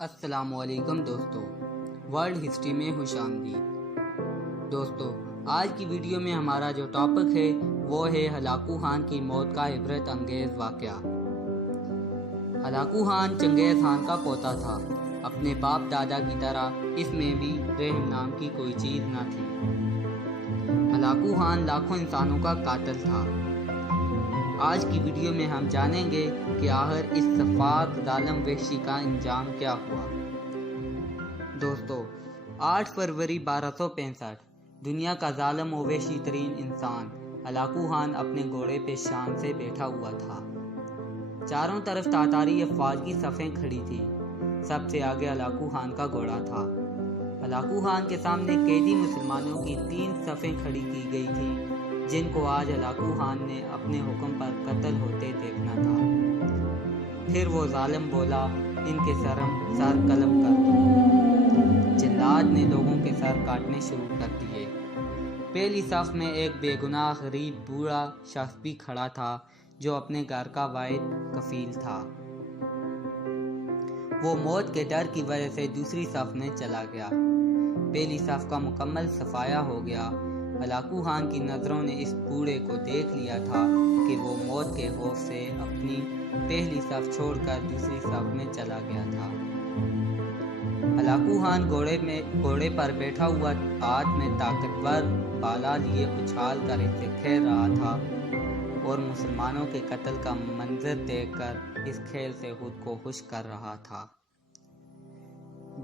السلام علیکم دوستو، ورلڈ ہسٹری میں خوش آمدید۔ دوستو، آج کی ویڈیو میں ہمارا جو ٹاپک ہے وہ ہے ہلاکو خان کی موت کا عبرت انگیز واقعہ۔ ہلاکو خان چنگیز خان کا پوتا تھا۔ اپنے باپ دادا کی طرح اس میں بھی رحم نام کی کوئی چیز نہ تھی۔ ہلاکو خان لاکھوں انسانوں کا قاتل تھا۔ آج کی ویڈیو میں ہم جانیں گے کہ آخر اس سفاک ظالم وحشی کا انجام کیا ہوا۔ دوستو، 8 فروری 1265 دنیا کا ظالم و وحشی ترین انسان ہلاکو خان اپنے گھوڑے پہ شان سے بیٹھا ہوا تھا۔ چاروں طرف تاتاری افواج کی صفیں کھڑی تھی۔ سب سے آگے ہلاکو خان کا گھوڑا تھا۔ ہلاکو خان کے سامنے قیدی مسلمانوں کی 3 صفیں کھڑی کی گئی تھی، جن کو آج ہلاکو خان نے اپنے حکم پر قتل ہوتے دیکھنا تھا۔ پھر وہ ظالم بولا، ان کے سر قلم کر دو۔ جلاد نے لوگوں کے سر کاٹنے شروع کر دیے۔ پہلی صف میں ایک بے گناہ غریب بوڑھا شخص بھی کھڑا تھا جو اپنے گھر کا واحد کفیل تھا۔ وہ موت کے ڈر کی وجہ سے دوسری صف میں چلا گیا۔ پہلی صف کا مکمل صفایا ہو گیا۔ ہلاکو خان کی نظروں نے اس بوڑھے کو دیکھ لیا تھا کہ وہ موت کے خوف سے اپنی پہلی صف چھوڑ کر دوسری صف میں چلا گیا تھا۔ ہلاکو خان گھوڑے پر بیٹھا ہوا ہاتھ میں طاقتور بالا لیے اچھال کر اسے کھیل رہا تھا اور مسلمانوں کے قتل کا منظر دیکھ کر اس کھیل سے خود کو خوش کر رہا تھا۔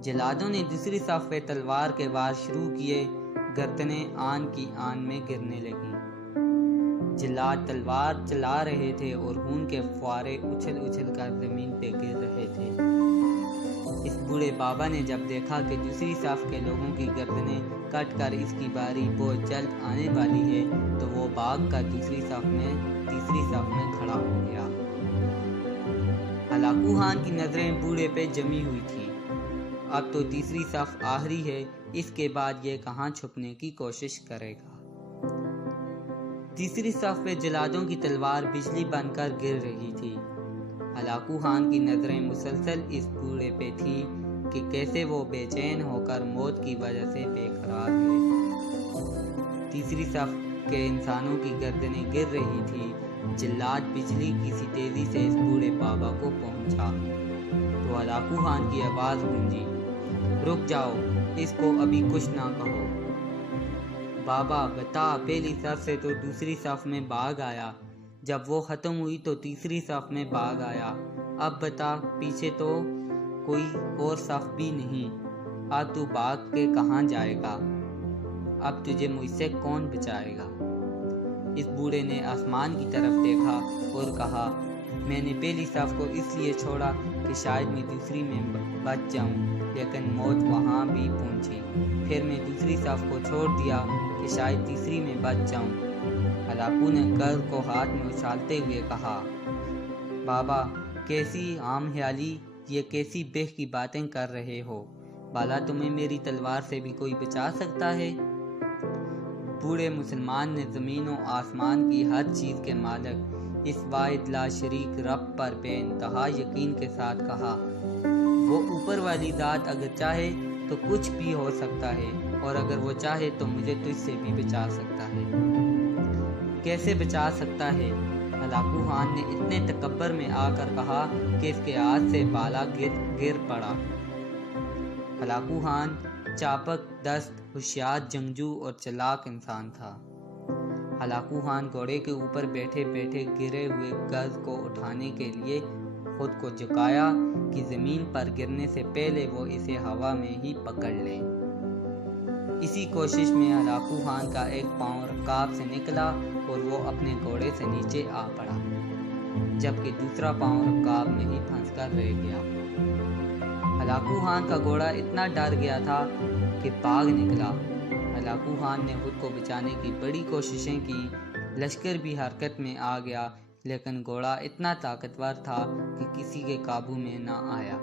جلادوں نے دوسری صف پہ تلوار کے وار شروع کیے۔ گردنیں آن کی آن میں گرنے لگیں۔ جلاد تلوار چلا رہے تھے اور خون کے فوارے اچھل اچھل کر زمین پہ گر رہے تھے۔ اس بوڑھے بابا نے جب دیکھا کہ دوسری صف کے لوگوں کی گردنیں کٹ کر اس کی باری بہت جلد آنے والی ہے تو وہ بھاگ کر تیسری صف میں کھڑا ہو گیا۔ ہلاکو خان کی نظریں بوڑھے پہ جمی ہوئی تھی۔ اب تو تیسری صف آخری ہے، اس کے بعد یہ کہاں چھپنے کی کوشش کرے گا۔ تیسری صف پہ جلادوں کی تلوار بجلی بن کر گر رہی تھی۔ ہلاکو خان کی نظریں مسلسل اس بوڑھے پہ تھی کہ کیسے وہ بے چین ہو کر موت کی وجہ سے بے قرار ہے۔ تیسری صف کے انسانوں کی گردنیں گر رہی تھی۔ جلاد بجلی کی سی تیزی سے اس بوڑھے بابا کو پہنچا تو ہلاکو خان کی آواز گونجی، رک جاؤ، اس کو ابھی کچھ نہ کہو۔ بابا بتا، پہلی صف سے تو دوسری صف میں بھاگ آیا، جب وہ ختم ہوئی تو تیسری صف میں بھاگ آیا، اب بتا، پیچھے تو کوئی اور صف بھی نہیں، اب تو بھاگ کے کہاں جائے گا؟ اب تجھے مجھ سے کون بچائے گا؟ اس بوڑھے نے آسمان کی طرف دیکھا اور کہا، میں نے پہلی صف کو اس لیے چھوڑا کہ شاید میں دوسری میں بچ جاؤں، لیکن موت وہاں بھی پہنچی۔ پھر میں دوسری صف کو چھوڑ دیا کہ شاید تیسری میں بچ جاؤں۔ ہلاکو نے گرد کو ہاتھ میں اچھالتے ہوئے کہا، بابا کیسی عام خیالی، یہ کیسی بے کی باتیں کر رہے ہو؟ بالا تمہیں میری تلوار سے بھی کوئی بچا سکتا ہے؟ بوڑھے مسلمان نے زمین و آسمان کی ہر چیز کے مالک اس واحد لا شریک رب پر بے انتہا یقین کے ساتھ کہا، وہ اوپر والی ذات اگر چاہے تو کچھ بھی ہو سکتا ہے، اور اگر وہ چاہے تو مجھے تجھ سے بھی بچا سکتا ہے۔ کیسے بچا سکتا ہے؟ ہلاکو خان نے اتنے تکبر میں آ کر کہا کہ اس کے ہاتھ سے بالا گر پڑا۔ ہلاکو خان چابک دست، ہوشیار جنگجو اور چلاک انسان تھا۔ ہلاکو خان گھوڑے کے اوپر بیٹھے بیٹھے گرے ہوئے گرد کو اٹھانے کے لیے خود کو جھکایا کہ زمین پر گرنے سے پہلے وہ اسے ہوا میں ہی پکڑ لے۔ اسی کوشش میں ہلاکو خان کا ایک پاؤں رکاب سے نکلا اور وہ اپنے گھوڑے سے نیچے آ پڑا، جبکہ دوسرا پاؤں رکاب میں ہی پھنس کر رہ گیا۔ ہلاکو خان کا گھوڑا اتنا ڈر گیا تھا کہ بھاگ نکلا۔ ہلاکو خان نے خود کو بچانے کی بڑی کوششیں کی، لشکر بھی حرکت میں آ گیا، لیکن گھوڑا اتنا طاقتور تھا کہ کسی کے قابو میں نہ آیا۔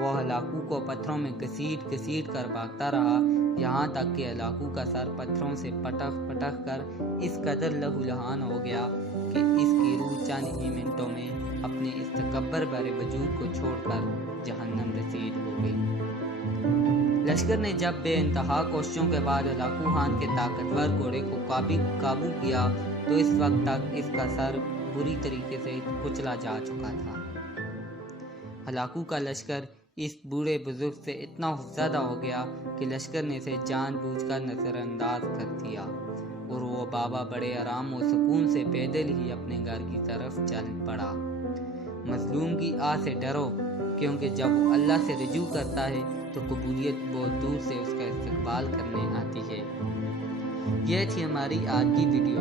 وہ ہلاکو کو پتھروں میں گھسیٹ کر بھاگتا رہا، یہاں تک کہ ہلاکو کا سر پتھروں سے پٹک کر اس قدر لہولہان ہو گیا کہ اس کی روح چند ہی منٹوں میں اپنے اس تکبر بھرے وجود کو چھوڑ کر جہنم رسید۔ لشکر نے جب بے انتہا کوششوں کے بعد ہلاکو خان کے طاقتور گھوڑے کو قابو کیا تو اس وقت تک اس کا سر بری طریقے سے کچلا جا چکا تھا۔ ہلاکو کا لشکر اس بوڑھے بزرگ سے اتنا زیادہ ہو گیا کہ لشکر نے اسے جان بوجھ کر نظر انداز کر دیا اور وہ بابا بڑے آرام و سکون سے پیدل ہی اپنے گھر کی طرف چل پڑا۔ مظلوم کی آہ سے ڈرو، کیونکہ جب وہ اللہ سے رجوع کرتا ہے تو قبولیت بہت دور سے اس کا استقبال کرنے آتی ہے۔ یہ تھی ہماری آج کی ویڈیو۔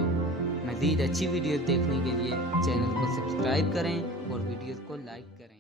مزید اچھی ویڈیوز دیکھنے کے لیے چینل کو سبسکرائب کریں اور ویڈیوز کو لائک کریں۔